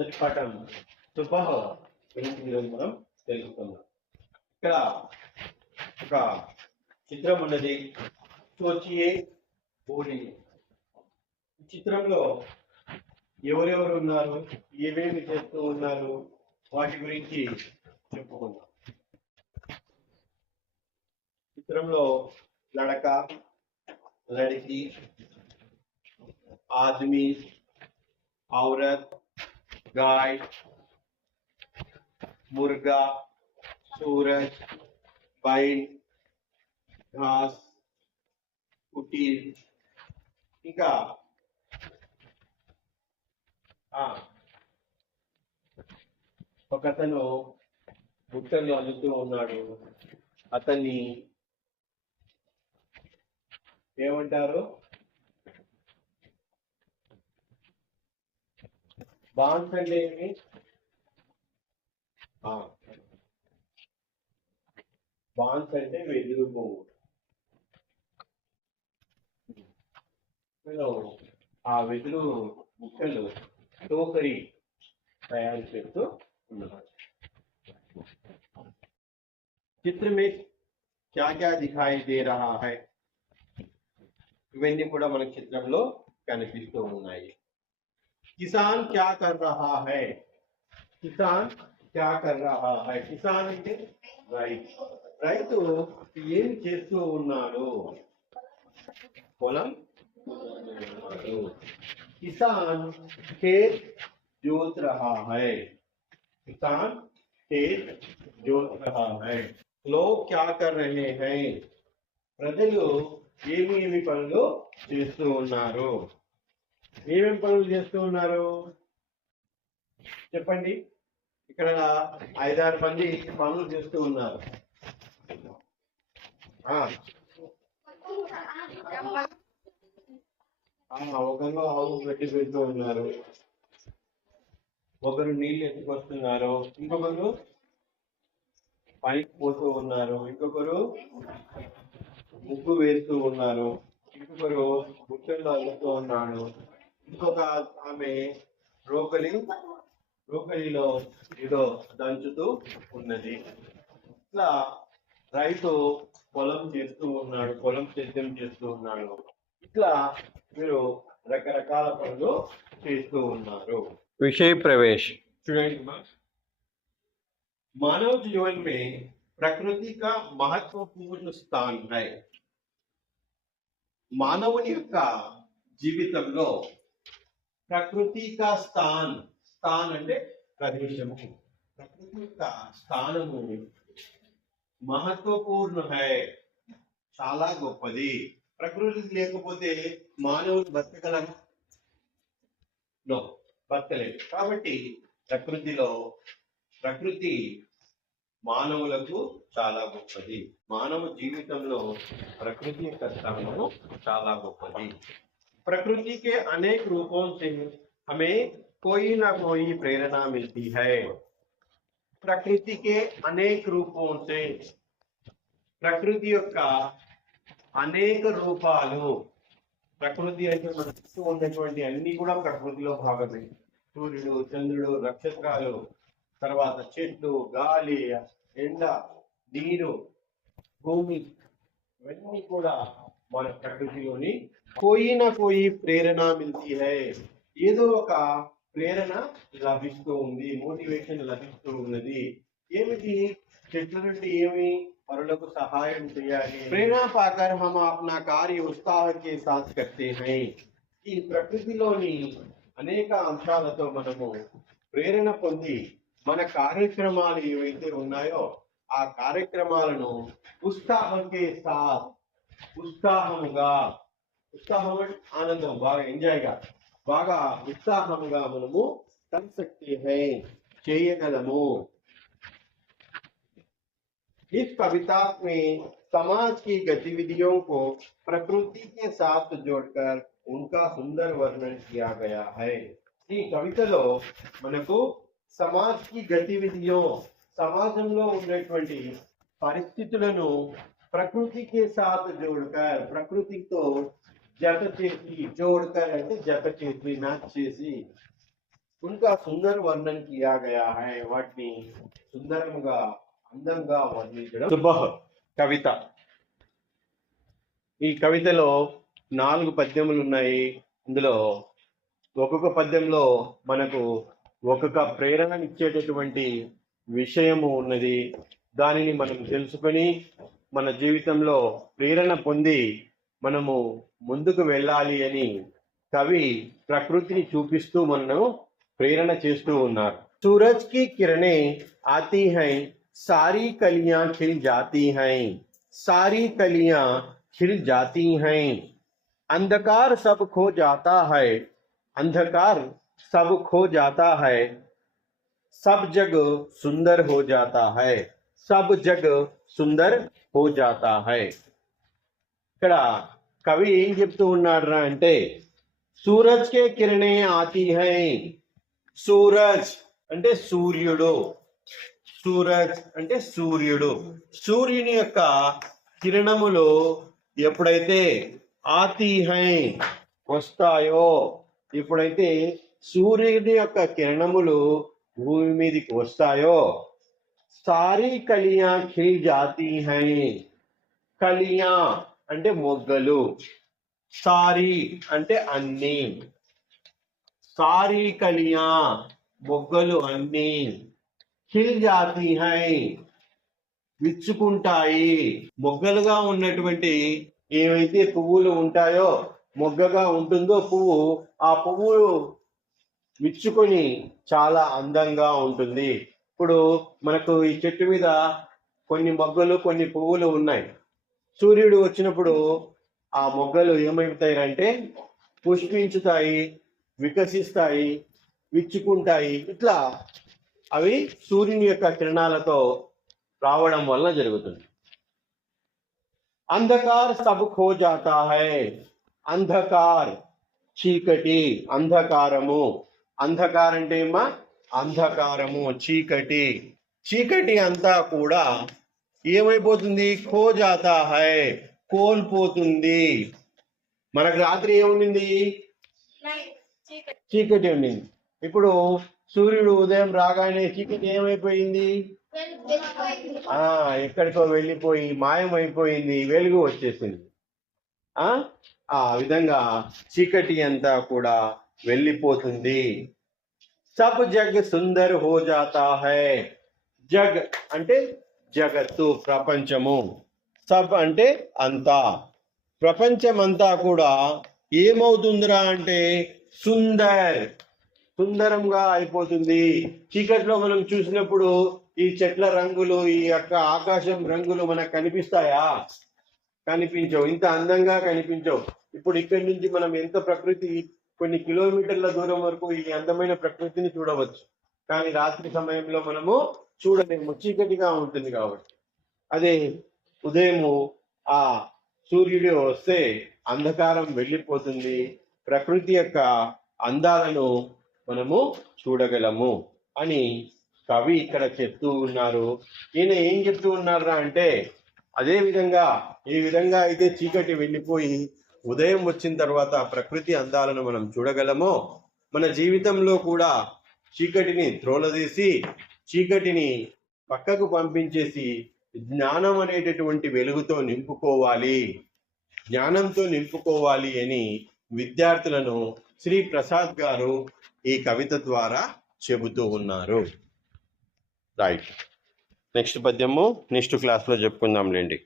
మొదటి పాఠం స్వభావ గురించి ఈరోజు మనం తెలుసుకుందాం. ఇక్కడ ఒక చిత్రం ఉన్నది. సోచియే బోలియే. ఈ చిత్రంలో ఎవరెవరు ఉన్నారు, ఏమేమి చేస్తూ ఉన్నారు, వాటి గురించి చెప్పుకుందాం. చిత్రంలో లడక, లड़की, आदमी, औरत, गाय, मुर्गा, सूरज, बैल, घास, कुटीर, ఇంకా ఒకతను బుట్టలు అల్లుతూ ఉన్నాడు. అతన్ని ఏమంటారు? బాన్స్ అంటే ఏమి? బాన్స్ అంటే వెదురు బొంగు. ఆ వెదురు ముక్కలు టోకరీ తయారు చేస్తూ ఉన్నారు. चित्र में क्या क्या दिखाई दे रहा है? ఇవన్నీ కూడా మనకి చిత్రంలో కనిపిస్తూ ఉన్నాయి. కిసాన్ క్యా కర్ రహా హై? కిసాన్ క్యా కర్ రహా హై? కిసాన్ అంటే రైతు. రైతు ఏం చేస్తూ ఉన్నాడు? పొలం. కిసాన్ खेत जोत रहा है. किसान खेत जोत रहा है. लोग क्या कर रहे हैं? ప్రజలు ఏమేమి పనులు చేస్తూ ఉన్నారు? ఏమేమి పనులు చేస్తూ ఉన్నారు చెప్పండి. ఇక్కడ 5-6 మంది పనులు చేస్తూ ఉన్నారు. ఒకరు ఆవు గడ్డి పెడుతూ ఉన్నారు, ఒకరు నీళ్ళు ఎత్తుకొస్తున్నారు, ఇంకొకరు పైకి పోతూ ఉన్నారు, ఇంకొకరు ముగ్గు వేస్తూ ఉన్నారు, ఇంకొకరు బుట్టల్లో అల్లుతూ ఉన్నాడు, ఇంకొక ఆమె రోకలిలో ఏదో దంచుతూ ఉన్నది. ఇట్లా రైతు పొలం చేస్తూ ఉన్నాడు, పొలం సేద్యం చేస్తూ ఉన్నాడు. ఇట్లా మీరు రకరకాల పనులు చేస్తూ ఉన్నారు. विषय प्रवेश. मानव जीवन में प्रकृति का महत्वपूर्ण स्थान है. మానవుని యొక్క జీవితంలో ప్రకృతి కా స్థాన్ అంటే ప్రదేశము. ప్రకృతి యొక్క స్థానము మహత్వపూర్ణ హై, చాలా గొప్పది. ప్రకృతి లేకపోతే మానవుడు బతకగలరా? బతకలేదు. కాబట్టి ప్రకృతి మానవులకు చాలా గొప్పది. మానవ జీవితంలో ప్రకృతి యొక్క స్థానము చాలా గొప్పది. प्रकृति के अनेक रूपों से हमें कोई ना कोई प्रेरणा मिलती है. प्रकृति के अनेक रूपों से, ప్రకృతి యొక్క అనేక రూపాలు. ప్రకృతి అంటే మన చుట్టూ ఉన్నటువంటి అన్ని కూడా ప్రకృతిలో భాగమే. సూర్యుడు, చంద్రుడు, నక్షత్రాలు, తర్వాత చెట్లు, గాలి, ఎండ, నీరు, భూమి, ఇవన్నీ కూడా మన ప్రకృతిలోని కోయి నా కోయి ప్రేరణ మిల్తీ హై. ఏదో ఒక ప్రేరణ లభిస్తూ ఉంది, మోటివేషన్ లభిస్తూ ఉన్నది. ఏమిటి? చెట్ల నుండి ఏమి? పరులకు సహాయం చేయాలి. ప్రేరణ పాకర్ హమ్ అప్నా కార్య ఉత్సాహ కే సాత్ కర్తే హై. ఈ ప్రకృతిలోని అనేక అంశాలతో మనము ప్రేరణ పొంది మన కార్యక్రమాలు ఏవైతే ఉన్నాయో ఆ కార్యక్రమాలను ఉత్సాహముగా, ఉత్సాహం ఆనందం, బాగా ఎంజాయ్గా, బాగా ఉత్సాహముగా మనము कर सकते हैं, చేయగలము. इस कविता में समाज की गतिविधियों को प्रकृति के साथ जोड़कर उनका सुंदर वर्णन किया गया है. ఈ కవితలో మనకు సమాజ్ కి గతివిధియో, సమాజంలో ఉన్నటువంటి పరిస్థితులను ప్రకృతికి సాత్ జోడ్కర్, ప్రకృతితో జత చేసి, జోడ్కర్ అంటే జత చేసి, మ్యాచ్ చేసి, उनका सुंदर वर्णन किया गया है వాటిని సుందరంగా అందంగా వర్ణించడం సుబహ్ కవిత ఈ కవితలో 4 పద్యములు ఉన్నాయి ఇందులో ఒక్కొక్క పద్యంలో మనకు ఒక్కొక్క ప్రేరణ ఇచ్చేటటువంటి విషయము ఉన్నది దానిని మనం తెలుసుకొని మన జీవితంలో ప్రేరణ పొంది మనము ముందుకు వెళ్ళాలి అని కవి ప్రకృతిని చూపిస్తూ మనను प्रेरणा చేస్తూ ఉన్నారు सूरज की किरणें आती हैं सारी कलियां खिल जाती हैं सारी कलियां खिल जाती हैं अंधकार सब खो जाता है अंधकार सब खो जाता है सब जग सुंदर हो जाता है सब जग सुंदर हो जाता है ఇక్కడ కవి ఏం చెప్తూ ఉన్నాడు అంటే सूरज के किरणें आती हैं సూరజ్ అంటే సూర్యుడు సూరజ్ అంటే సూర్యుడు సూర్యుని యొక్క కిరణములు ఎప్పుడైతే ఆతి హై వస్తాయో ఎప్పుడైతే సూర్యుని యొక్క కిరణములు భూమి మీదకి వస్తాయో సారీ కలియా ఖిల్ జాతీ హై కలియా అంటే మొగ్గలు సారీ అంటే అన్ని सारी कलियां మొగ్గలు అన్ని ఖిల్ జాతీ హై విచ్చుకుంటాయి మొగ్గలుగా ఉన్నటువంటి ఏవైతే పువ్వులు ఉంటాయో మొగ్గగా ఉంటుందో పువ్వు ఆ పువ్వులు విచ్చుకొని చాలా అందంగా ఉంటుంది ఇప్పుడు మనకు ఈ చెట్టు మీద కొన్ని మొగ్గలు కొన్ని పువ్వులు ఉన్నాయి సూర్యుడు వచ్చినప్పుడు ఆ మొగ్గలు ఏమవుతాయంటే పుష్పించుతాయి వికసిస్తాయి విచ్చుకుంటాయి ఇట్లా అవి సూర్యుని యొక్క కిరణాలతో రావడం వల్ల జరుగుతుంది అంధకార్ సబ్ ఖో జాతా హై అంధకార్ చీకటి అంధకారము అంధకారం అంటే ఏమా అంధకారము చీకటి చీకటి అంతా కూడా ఏమైపోతుంది ఖో జాతా హై కోల్పోతుంది మనకు రాత్రి ఏముండింది చీకటి ఉండింది ఇప్పుడు సూర్యుడు ఉదయం రాగానే చీకటి ఏమైపోయింది ఎక్కడికో వెళ్ళిపోయి మాయమైపోయింది వెలుగు వచ్చేసింది ఆ విధంగా చీకటి అంతా కూడా వెళ్ళిపోతుంది సబ్ జగ్ సుందర్ హో జాతా హై జగ్ అంటే జగత్తు ప్రపంచము సబ్ అంటే అంతా ప్రపంచమంతా కూడా ఏమవుతుందిరా అంటే సుందరంగా అయిపోతుంది చీకట్లో మనం చూసినప్పుడు ఈ చెట్ల రంగులు ఈ యొక్క ఆకాశం రంగులు మనకు కనిపిస్తాయా కనిపించవు ఇంత అందంగా కనిపించవు ఇప్పుడు ఇక్కడి నుంచి మనం ఎంత ప్రకృతి కొన్ని కిలోమీటర్ల దూరం వరకు ఈ అందమైన ప్రకృతిని చూడవచ్చు కానీ రాత్రి సమయంలో మనము చూడలేము చీకటిగా ఉంటుంది కాబట్టి అదే ఉదయము ఆ సూర్యుడు వస్తే అంధకారం వెళ్ళిపోతుంది ప్రకృతి యొక్క అందాలను మనము చూడగలము అని కవి ఇక్కడ చెప్తూ ఉన్నారు ఈయన ఏం చెప్తూ ఉన్నారా అంటే అదే విధంగా ఏ విధంగా అయితే చీకటి వెళ్ళిపోయి ఉదయం వచ్చిన తర్వాత ప్రకృతి అందాలను మనం చూడగలమో మన జీవితంలో కూడా చీకటిని త్రోలదీసి చీకటిని పక్కకు పంపించేసి జ్ఞానం అనేటటువంటి వెలుగుతో నింపుకోవాలి జ్ఞానంతో నింపుకోవాలి అని విద్యార్థులను శ్రీ ప్రసాద్ గారు ఈ కవిత ద్వారా చెబుతూ ఉన్నారు రైట్ నెక్స్ట్ పద్యము నెక్స్ట్ క్లాస్లో చెప్పుకుందాంలేండి